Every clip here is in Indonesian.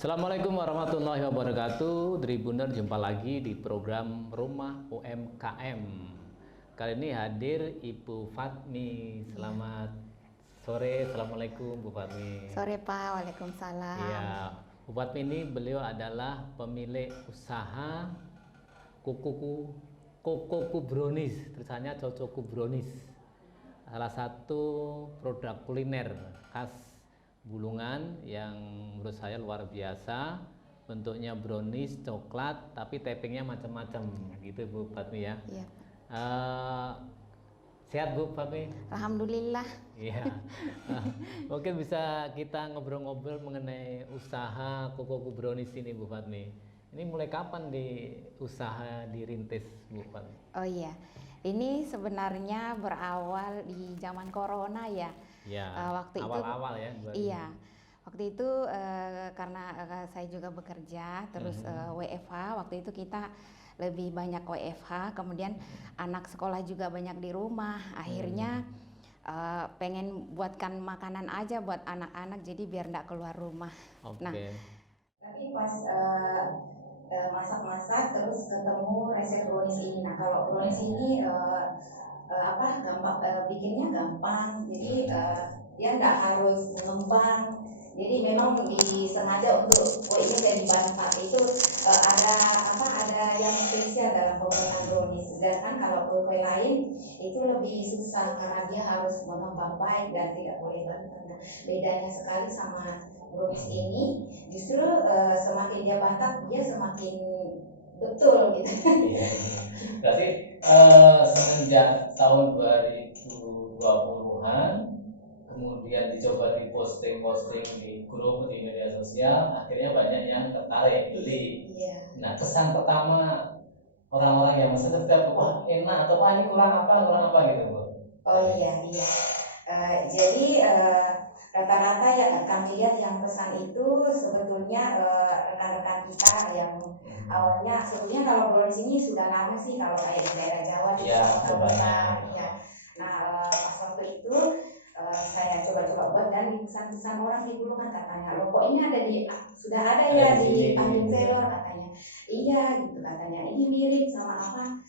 Assalamualaikum warahmatullahi wabarakatuh. Tribunner, jumpa lagi di program Rumah UMKM. Kali ini hadir Ibu Fatmi. Selamat sore. Assalamualaikum Bu Fatmi. Sore Pak, waalaikumsalam. Iya, Bu Fatmi ini beliau adalah pemilik usaha Kokoku Brownies, tulisannya Cocoku Brownies. Salah satu produk kuliner khas Bulungan yang menurut saya luar biasa. Bentuknya brownies coklat tapi toppingnya macam-macam gitu Bu Fatmi ya. Iya. Sehat Bu Fatmi? Alhamdulillah. Iya. Mungkin bisa kita ngobrol-ngobrol mengenai usaha Kokoku Brownies ini Bu Fatmi. Ini mulai kapan di usaha dirintis Bu Fatmi? Oh iya, ini sebenarnya berawal di zaman corona ya. Ya, waktu awal-awal itu, ya. iya, waktu itu karena saya juga bekerja, terus WFH. Waktu itu kita lebih banyak WFH, kemudian anak sekolah juga banyak di rumah. Akhirnya pengen buatkan makanan aja buat anak-anak, jadi biar nggak keluar rumah. Oke. Nah, tapi pas masak-masak terus ketemu resep brownies ini. Nah, kalau brownies ini gampang, bikinnya gampang, jadi dia nggak harus mengembang. Jadi memang disengaja untuk ini dari Bantar itu ada yang spesial dalam pembuatan brownies. Sedangkan kalau kue lain itu lebih susah karena dia harus mengembang baik dan tidak boleh bantar. Nah, bedanya sekali sama brownies ini justru semakin dia bantat dia semakin betul gitu. Iya. Berarti semenjak tahun 2020-an kemudian dicoba di posting di grup di media sosial, akhirnya banyak yang tertarik beli. Iya. Nah, kesan pertama orang-orang yang mesen ketika wah enak atau wah ini kurang apa gitu Bu? Oh iya. Jadi rata-rata ya kami lihat yang pesan itu sebetulnya rekan-rekan kita yang awalnya sebetulnya kalau brownies ini sudah lama sih kalau kayak di daerah Jawa di kota-kota ya. Nah pas waktu itu saya coba-coba buat dan dipesan-pesan orang di Bulungan, katanya loh kok ini sudah ada ya di Tanjung Selor, katanya iya gitu, katanya ini mirip sama apa.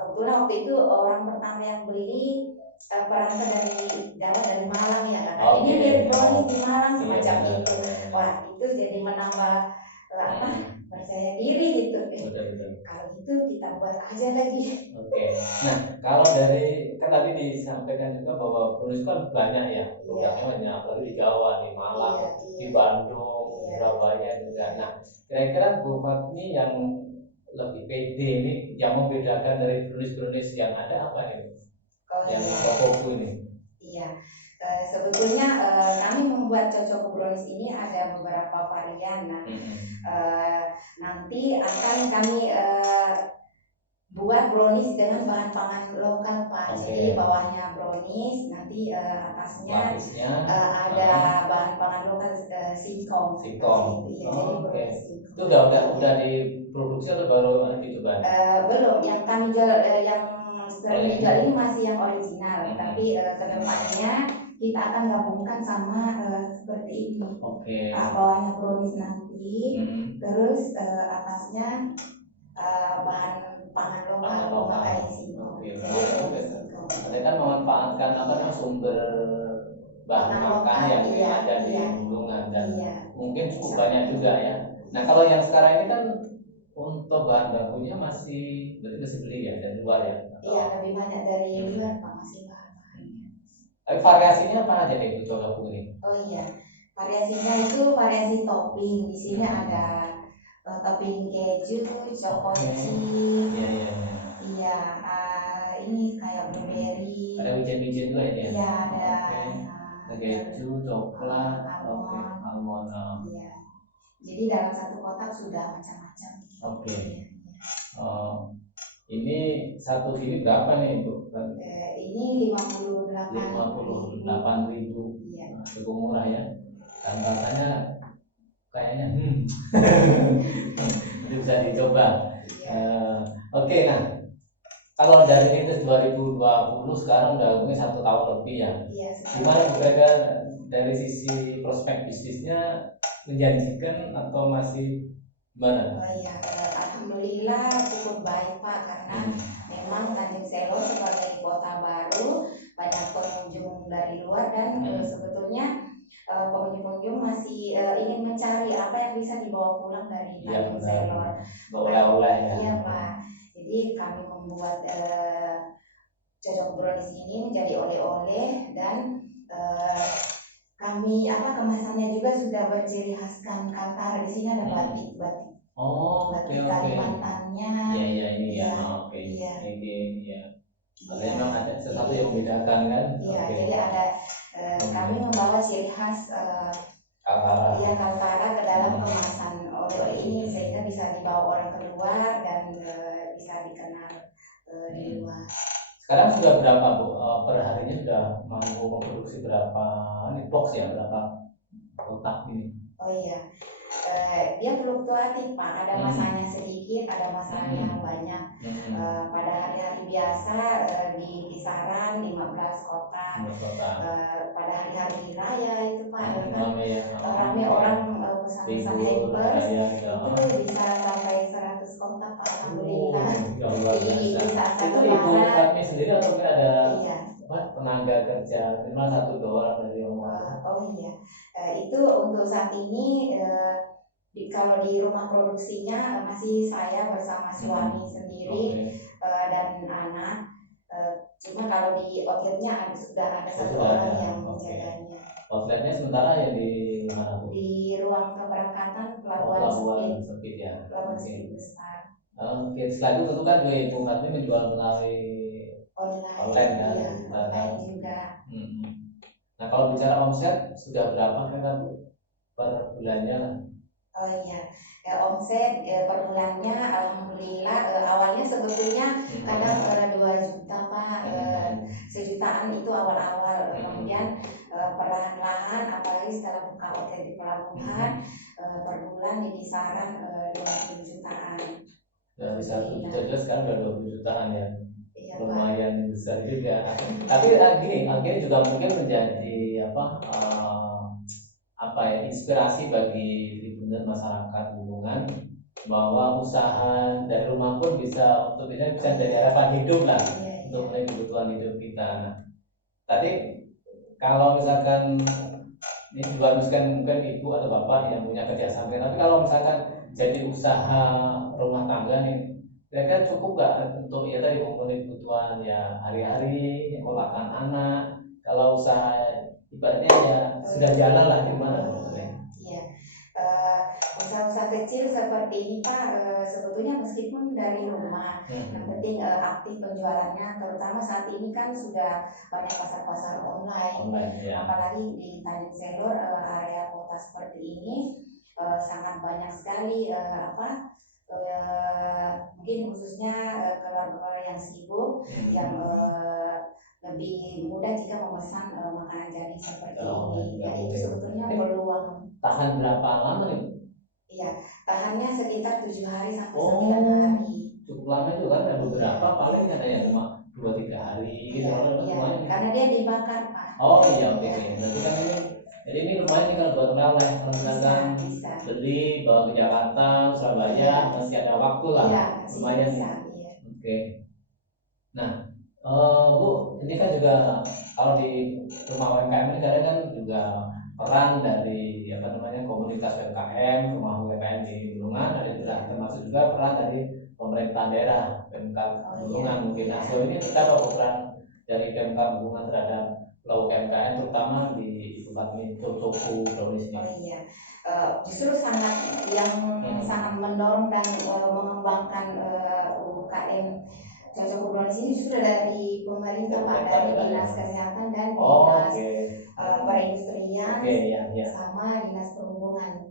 Kebetulan waktu itu orang pertama yang beli perantau dari Jawa, dari Malang ya, katanya ini mirip brownies di Malang semacam itu. Wah itu jadi menambah percaya diri gitu. Betul. Kalau gitu kita buat aja lagi. Oke. Nah, kalau dari kan tadi disampaikan juga bahwa brownies kan banyak ya, produknya banyak, apalagi di Jawa, di Malang, di Bandung, di Surabaya juga. Nah, kira-kira Bu Fatmi yang lebih pede ini, yang membedakan dari brownies yang ada apa ini? Yang Kokoku ini? Iya. Sebetulnya kami membuat Cocoku Brownies ini ada beberapa varian. Nah, nanti akan kami buat brownies dengan bahan pangan lokal Pak. Jadi bawahnya brownies, nanti atasnya ada bahan pangan lokal singkong. Oke. Itu udah diproduksi atau baru dicoba? Belum. Yang kami jual yang sering dijual ini masih yang original, tapi kedepannya kita akan gabungkan sama seperti ini. Bawahnya brownies nanti, terus atasnya bahan pangan lokal memakai singkong. Jadi kan memanfaatkan sumber bahan makan yang ada di Bulungan dan mungkin cukup banyak juga ya. Nah kalau yang sekarang ini kan untuk bahan bakunya masih beli ya dari luar ya? Iya, lebih banyak dari luar Pak, masih bahan-bahannya. Tapi variasinya apa aja nih Bu Cocoku ini? Oh iya, variasinya itu variasi topping. Di sini ada topping keju, chocochi. Iya, ini kayak blueberry. Ada wijen-wijen juga ini ya? Iya, ada keju, coklat, almond. Iya. Jadi dalam satu kotak sudah macam-macam. Ini satu gini berapa nih Bu? Ini 58.000. Iya. Cukup murah ya. Dan rasanya kayaknya bisa dicoba. Oke, nah kalau dari itu 2020 sekarang udah mungkin 1 tahun lebih ya. Iya. Gimana kira-kira dari sisi prospek bisnisnya menjanjikan atau masih gimana? Oh iya, alhamdulillah cukup baik Pak, karena memang Tanjung Selor sebagai kota baru banyak pengunjung dari luar dan sebetulnya pengunjung-pengunjung masih ingin mencari apa yang bisa dibawa pulang dari Iya Tanjung benar, Selor. oleh-oleh ya. Iya Pak, jadi kami membuat cocok brownies ini menjadi oleh-oleh dan kami kemasannya juga sudah berciri khaskan Qatar. Di sini ada batik-batik. Oh, Batik oke. Kalimantannya. Iya ini ya. Iya, Oke. iya. Ini ya. Iya. Memang ada sesuatu yang membedakan kan? Iya, Oke. jadi ada kami membawa ciri khas Kaltara ke dalam kemasan oleh-oleh ini sehingga bisa dibawa orang keluar dan bisa dikenal di luar. Sekarang sudah berapa Bu? Per harinya sudah mampu memproduksi berapa ini box ya? Berapa kotak ini? Oh iya, dia fluktuatif Pak. Ada masanya sedikit, ada masanya banyak. Pada hari-hari biasa di kisaran 15 kotak. Pada hari-hari raya itu Pak, rame orang pesan-pesan hampers itu bisa sampai 100 kotak Pak. Alhamdulillah. Di saat-saat Itu ibu lebaran. kami sendiri atau mungkin ada Iya. tenaga kerja minimal 1-2 orang dari rumah? Oh iya, itu untuk saat ini kalau di rumah produksinya masih saya bersama suami sendiri dan anak. Cuma kalau di outletnya sudah ada satu orang yang menjaganya. Outletnya sementara yang di mana Bu? Di ruang keberangkatan Pelabuhan Speed ya. Pelabuhan Speed besar. Oke, setelah itu tentu kan Ibu Fatmi menjual melalui online kan? Iya, online juga. Nah kalau bicara omset sudah berapa kan Bu per bulannya lah? Oh iya, omset per bulannya alhamdulillah awalnya sebetulnya kadang 2 juta Pak, 1 jutaan itu awal-awal, kemudian perlahan-lahan apalagi setelah buka outlet di pelabuhan per bulan di kisaran 20 jutaan. Dari 1 juta jelas kan udah 20 jutaan ya. Iya, lumayan besar juga. Tapi gini juga mungkin menjadi inspirasi bagi ribuan masyarakat hubungan bahwa usaha dari rumah pun bisa untuk bisa jadi harapan hidup lah untuk memenuhi kebutuhan hidup kita. Nah, tadi kalau misalkan ini juga mungkin ibu atau bapak yang punya kerja samping, tapi kalau misalkan jadi usaha rumah tangga nih, kira-kira cukup nggak untuk ya tadi memenuhi kebutuhan ya hari-hari, menyekolahkan anak? Kalau usaha ibaratnya ya sudah jalan lah gimana sebetulnya? Iya, usaha-usaha kecil seperti ini Pak, sebetulnya meskipun dari rumah, yang penting aktif penjualannya, terutama saat ini kan sudah banyak pasar-pasar online ya. Apalagi di Tanjung Selor area kota seperti ini sangat banyak sekali mungkin khususnya keluarga yang sibuk yang lebih mudah jika memesan makanan jadi seperti ini. Ya itu sebetulnya peluang. Tahan berapa lama nih? Iya, tahannya sekitar 7 hari sampai 9 hari. Cukup lama juga kan, ada beberapa paling ada yang cuma 2-3 hari gitu. Iya, karena dia dibakar Pak. Oh iya, oke. Berarti kan ini, jadi ini lumayan kalau buat oleh-oleh, kalau misalkan beli bawa ke Jakarta, Surabaya, masih ada waktu lah. Iya, lumayan bisa, ya. Oke. Nah, Bu, ini kan juga kalau di rumah UMKM ini kadang kan juga peran dari komunitas UMKM, rumah UMKM di Bulungan, ada juga termasuk juga peran dari pemerintahan daerah, Pemkab Bulungan mungkin. Nah, so ini betapa peran dari Pemkab Bulungan terhadap UMKM terutama di Ibu Fatmi Cocoku Brownies ini. Oh iya, justru sangat mendorong dan mengembangkan UMKM Cocoku Brownies ini justru dari pemerintah Pak, dari Dinas Kesehatan dan Dinas Perindustrian sama Dinas Perhubungan.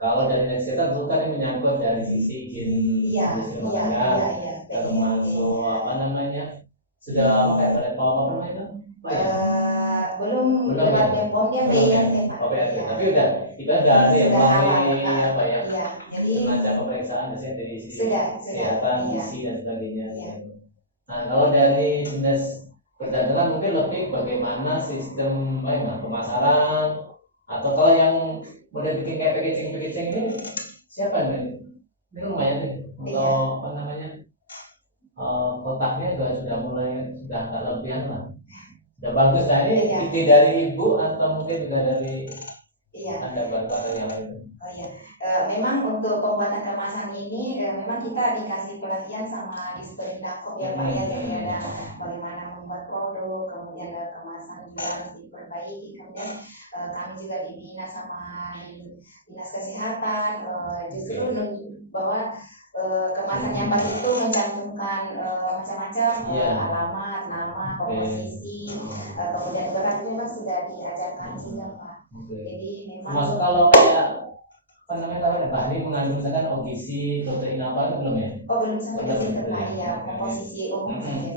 Kalau dari Dinas Kesehatan itu kan menyangkut dari sisi izin industri makanan, termasuk sudah kayak Badan POM apa namanya itu? Belum lewat BPOM, dia PRT Pak. Tapi udah dari jadi semacam pemeriksaan dari sisi kesehatan, gizi dan sebagainya. Nah kalau dari dinas perdagangan mungkin lebih bagaimana sistem pemasaran, atau kalau yang udah bikin kayak packaging ini siapa nih? Ini lumayan nih untuk apa namanya, kotaknya juga sudah agak lebihan lah, sudah bagus. Nah ini ide dari ibu atau mungkin juga dari ada bantuan dari yang lain? Oh iya, memang untuk pembuatan kemasan ini memang kita dikasih pelatihan sama Disperindakob ya Pak ya, jadi ada bagaimana membuat produk, kemudian kemasan juga harus diperbaiki, kemudian kami juga dibina sama Dinas Kesehatan, justru bahwa kemasan yang baik itu mencantumkan macam-macam alamat, nama, komposisi, kemudian berat itu memang sudah diajarkan juga Pak. Jadi memang masuk kalau kayak apa namanya, kalau ada bahan ini mengandung misalkan OGC, protein apa itu belum ya? Oh belum sampai ke situ Pak, ya komposisi umum saja.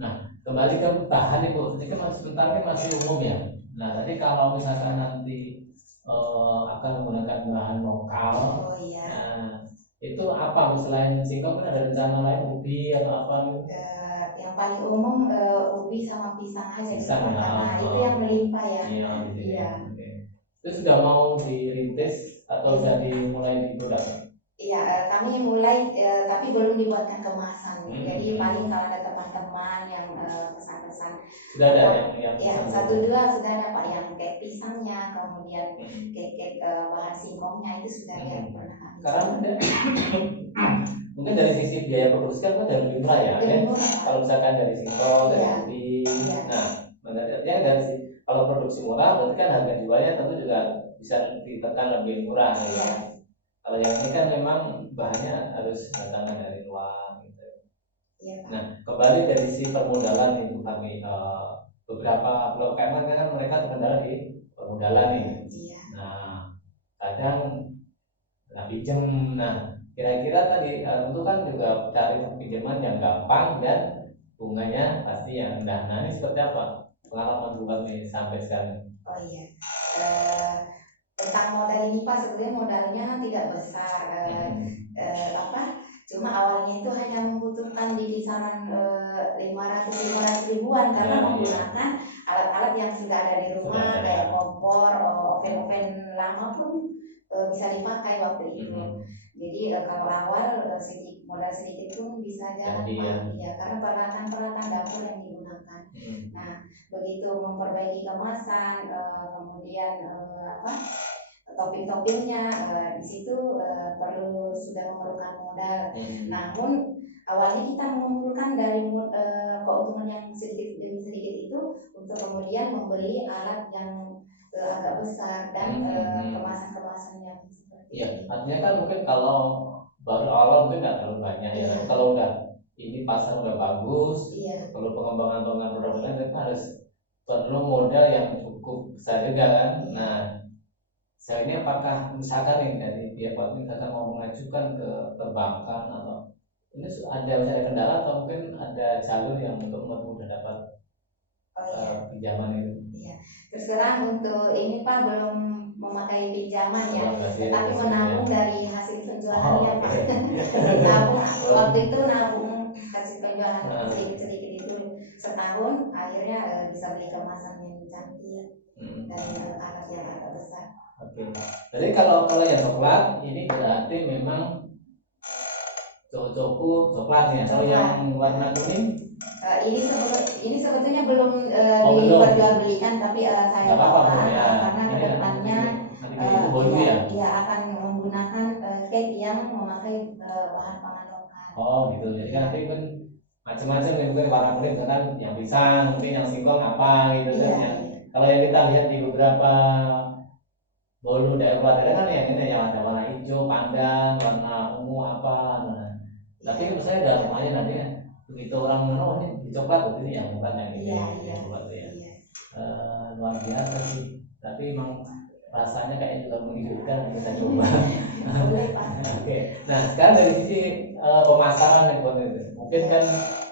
Nah kembali ke bahan ibu, ini kan sebentar ini masih umum ya. Nah tadi kalau misalkan nanti akan menggunakan bahan lokal, nah itu apa selain singkong, kan ada rencana lain ubi atau apa gitu? Yang paling umum ubi sama pisang aja pisang, karena itu yang melimpah ya. Iya. Itu sudah mau dirintis atau sudah dimulai diproduksi? Iya, kami mulai tapi belum dibuatkan kemasan. Jadi paling kalau ada teman-teman yang pesan-pesan sudah ada yang ya satu dua sudah ada Pak, yang kayak pisangnya, kemudian kayak bahan singkongnya itu sudah ada yang pernah kami. Karena mungkin dari sisi biaya produksi kan udah lebih murah ya. Kalau misalkan dari singkong, dari ubi, nah artinya dari kalau produksi murah berarti kan harga jualnya tentu juga bisa ditekan lebih murah ya. Kalau yang ini kan memang bahannya harus datangnya dari luar gitu. Nah kembali dari si permodalan itu kami beberapa UMKM kan mereka terkendala di permodalan nih. Nah kadang nggak pinjem. Nah kira-kira tadi tentu kan juga cari pinjaman yang gampang dan bunganya pasti yang rendah. Nah ini seperti apa pengalaman buat nih sampai sekarang? Oh iya, tentang modal ini Pak, sebenarnya modalnya tidak besar, cuma awalnya itu hanya membutuhkan di kisaran 500 ribuan karena menggunakan alat-alat yang sudah ada di rumah, kayak kompor, oven lama pun bisa dipakai waktu itu. Jadi kalau awal modal sedikit pun bisa jalan Pak, ya karena peralatan dapur yang digunakan. Nah begitu memperbaiki kemasan, kemudian topping-toppingnya di situ perlu sudah memerlukan modal. Namun awalnya kita mengumpulkan dari keuntungan yang sedikit demi sedikit itu untuk kemudian membeli alat yang agak besar dan kemasan-kemasan yang seperti ini. Artinya kan mungkin kalau baru awal mungkin nggak terlalu banyak ya. Kalau udah ini pasar udah bagus, perlu pengembangan produknya, itu harus perlu modal yang cukup besar juga kan. Nah saya ini apakah misalkan nih dari pihak Pak misalkan mau mengajukan ke perbankan atau ini ada kendala atau mungkin ada jalur yang untuk mudah dapat pinjaman itu? Iya. Terus terang untuk ini Pak belum memakai pinjaman ya, tetapi menabung dari hasil penjualannya Pak. Nabung waktu itu nabung hasil penjualan sedikit-sedikit itu setahun, akhirnya bisa beli kemasan yang cantik dan alat yang agak besar. Oke. Jadi kalau yang coklat ini berarti memang coklat ya. Kalau yang warna kuning ini sebetulnya belum diperjualbelikan, tapi saya bawa karena kedepannya dia akan menggunakan cake yang memakai bahan pangan lokal. Oh gitu. Jadi kan nanti kan macam-macam gitu kan warna kuning kan yang pisang, mungkin yang singkong apa gitu kan. Kalau yang kita lihat di beberapa bolu daerah kan yang ini yang ada warna hijau, pandan, warna ungu apa. Nah, tapi saya udah lumayan nanti begitu orang mengenal ini di coklat ini yang bukan yang ini yang buat ya. Luar biasa sih. Tapi emang rasanya kayak juga menghidupkan, kita coba. Oke. Nah sekarang dari sisi pemasaran nih mungkin kan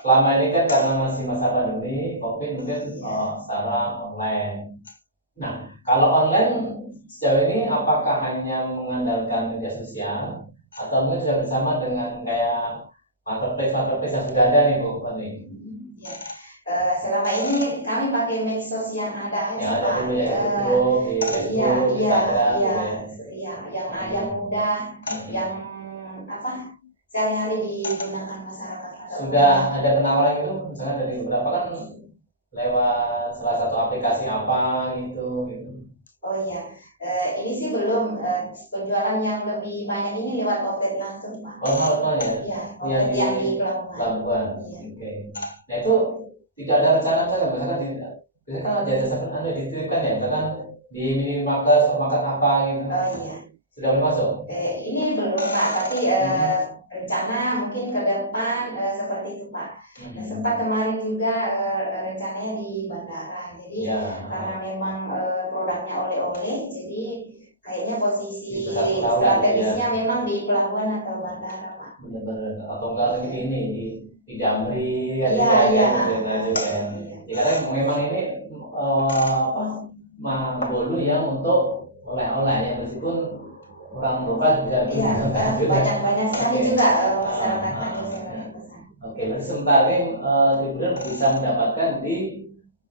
selama ini kan karena masih masa pandemi COVID mungkin secara online. Nah kalau online sejauh ini apakah hanya mengandalkan media sosial atau mungkin sudah bersama dengan kayak marketplace yang sudah ada nih Bu Fani. Ya. Selama ini kami pakai medsos yang ada aja Yang ada Pak. dulu ya, di grup, di Iya, Facebook, iya, Instagram, iya, gitu ya. iya, yang mudah, yang apa sehari-hari digunakan masyarakat. Sudah ada penawaran itu, misalnya dari beberapa kan lewat salah satu aplikasi apa gitu. Oh iya, ini sih belum penjualan yang lebih banyak ini lewat outlet langsung Pak. Oh, outlet ya? Iya, Yang outlet yang di pelabuhan. Pelabuhan. Iya. Oke. Nah itu tidak ada rencana misalkan, biasanya kan ada jasa Anda dititipkan ya, misalkan di minimarket, supermarket apa gitu. Oh iya. Sudah mulai masuk? Ini belum Pak, tapi rencana mungkin ke depan seperti itu Pak. Sempat kemarin juga rencananya di bandara, jadi karena memang produknya oleh-oleh, jadi kayaknya posisi strategisnya memang di pelabuhan atau bandara Pak. Benar-benar, atau enggak lagi di ini di Damri kan Iya, juga iya. juga. Ya karena memang ini Bolu yang untuk oleh-oleh ya, meskipun orang lokal bisa banyak sekali juga masyarakat Tanjung Semeru pesan. Oke, berarti sementara ini Tribunal bisa mendapatkan di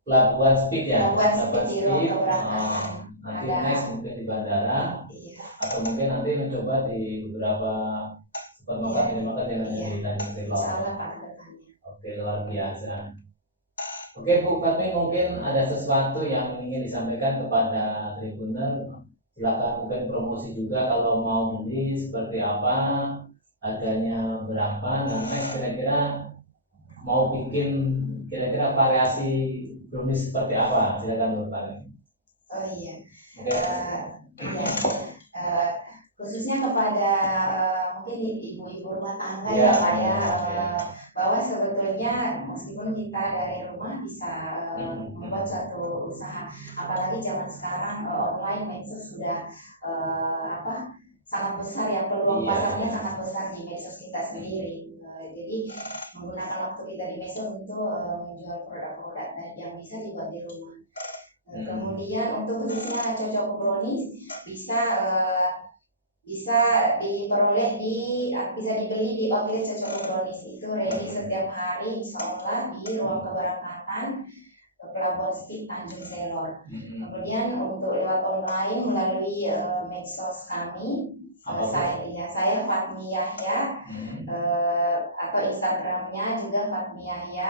Pelabuhan Speed ya. Pelabuhan Speed keberangkatan. Nanti next mungkin di bandara, atau mungkin nanti mencoba di beberapa supermarket minimarket yang ada di Tanjung Semeru. Oke, luar biasa. Oke Bu Fatmi, mungkin ada sesuatu yang ingin disampaikan kepada Tribunal. Silakan mungkin promosi juga kalau mau beli seperti apa, harganya berapa, dan next kira-kira mau bikin kira-kira variasi brownies seperti apa, silakan Bu Fatmi. Oh iya. Khususnya kepada mungkin ibu-ibu rumah tangga ya Pak ya, bahwa sebetulnya meskipun kita dari rumah bisa membuat suatu usaha, apalagi zaman sekarang online medsos sudah sangat besar ya, peluang pasarnya sangat besar di medsos kita sendiri. Jadi menggunakan waktu kita di medsos untuk menjual produk-produk yang bisa dibuat di rumah. Kemudian untuk khususnya cocok brownies bisa diperoleh bisa dibeli di outlet cocok brownies, itu ready setiap hari insya Allah di ruang keberangkatan Pelabuhan Speed Tanjung Selor. Kemudian untuk lewat online melalui medsos kami, saya Fatmi Yahya, atau Instagramnya juga Fatmi Yahya,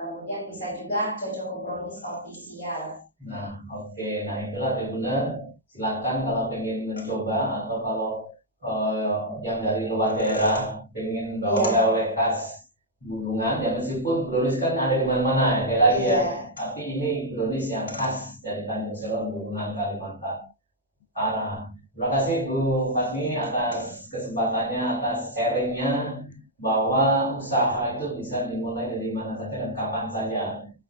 kemudian bisa juga cocok brownies official. Nah, oke. Nah, itulah Tribunal. Silakan kalau pengen mencoba atau kalau yang dari luar daerah pengen bawa oleh-oleh khas Bulungan, ya meskipun brownies kan ada di mana-mana ya, kayak lagi ya. Tapi ini brownies yang khas dari Tanjung Selor, Bulungan, Kalimantan Utara. Terima kasih Bu Fatmi atas kesempatannya, atas sharingnya bahwa usaha itu bisa dimulai dari mana saja dan kapan saja.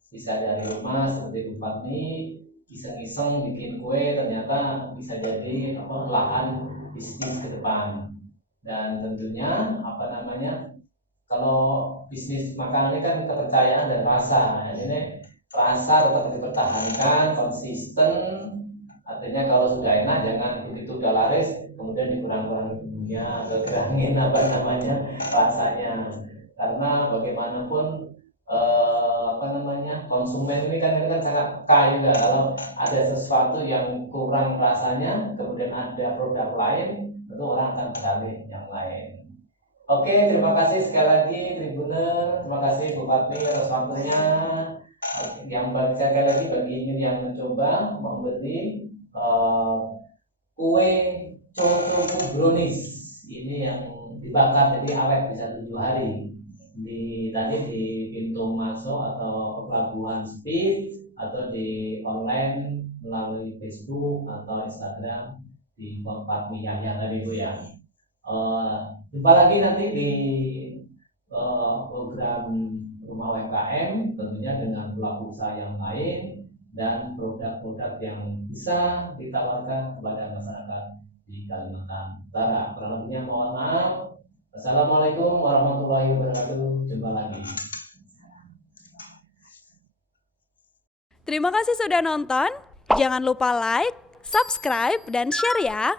Bisa dari rumah seperti Bu Fatmi, iseng-iseng bikin kue, ternyata bisa jadi lahan bisnis ke depan. Dan tentunya kalau bisnis makanan ini kan kepercayaan dan rasa. Jadi rasa tetap dipertahankan, konsisten. Artinya kalau sudah enak, jangan begitu udah laris kemudian dikurang-kurangin bumbunya atau kurangin rasanya. Karena bagaimanapun konsumen ini kan sangat peka juga. Kalau ada sesuatu yang kurang rasanya kemudian ada produk lain, tentu orang akan mencari yang lain. Oke, terima kasih sekali lagi Tribunal, terima kasih Bu Fatmi atas waktunya. Yang sekali lagi bagi yang mencoba membeli kue cocoku brownies ini yang dibakar jadi awet bisa 7 hari. Tadi di pintu masuk atau Pelabuhan Speed atau di online melalui Facebook atau Instagram di Fatmi Yahya tadi Bu ya. Jumpa lagi nanti di program Rumah UMKM, tentunya dengan pelaku usaha yang lain dan produk-produk yang bisa ditawarkan kepada masyarakat di Kalimantan Utara. Kurang lebihnya mohon maaf. Assalamualaikum warahmatullahi wabarakatuh. Jumpa lagi. Terima kasih sudah nonton. Jangan lupa like, subscribe, dan share ya.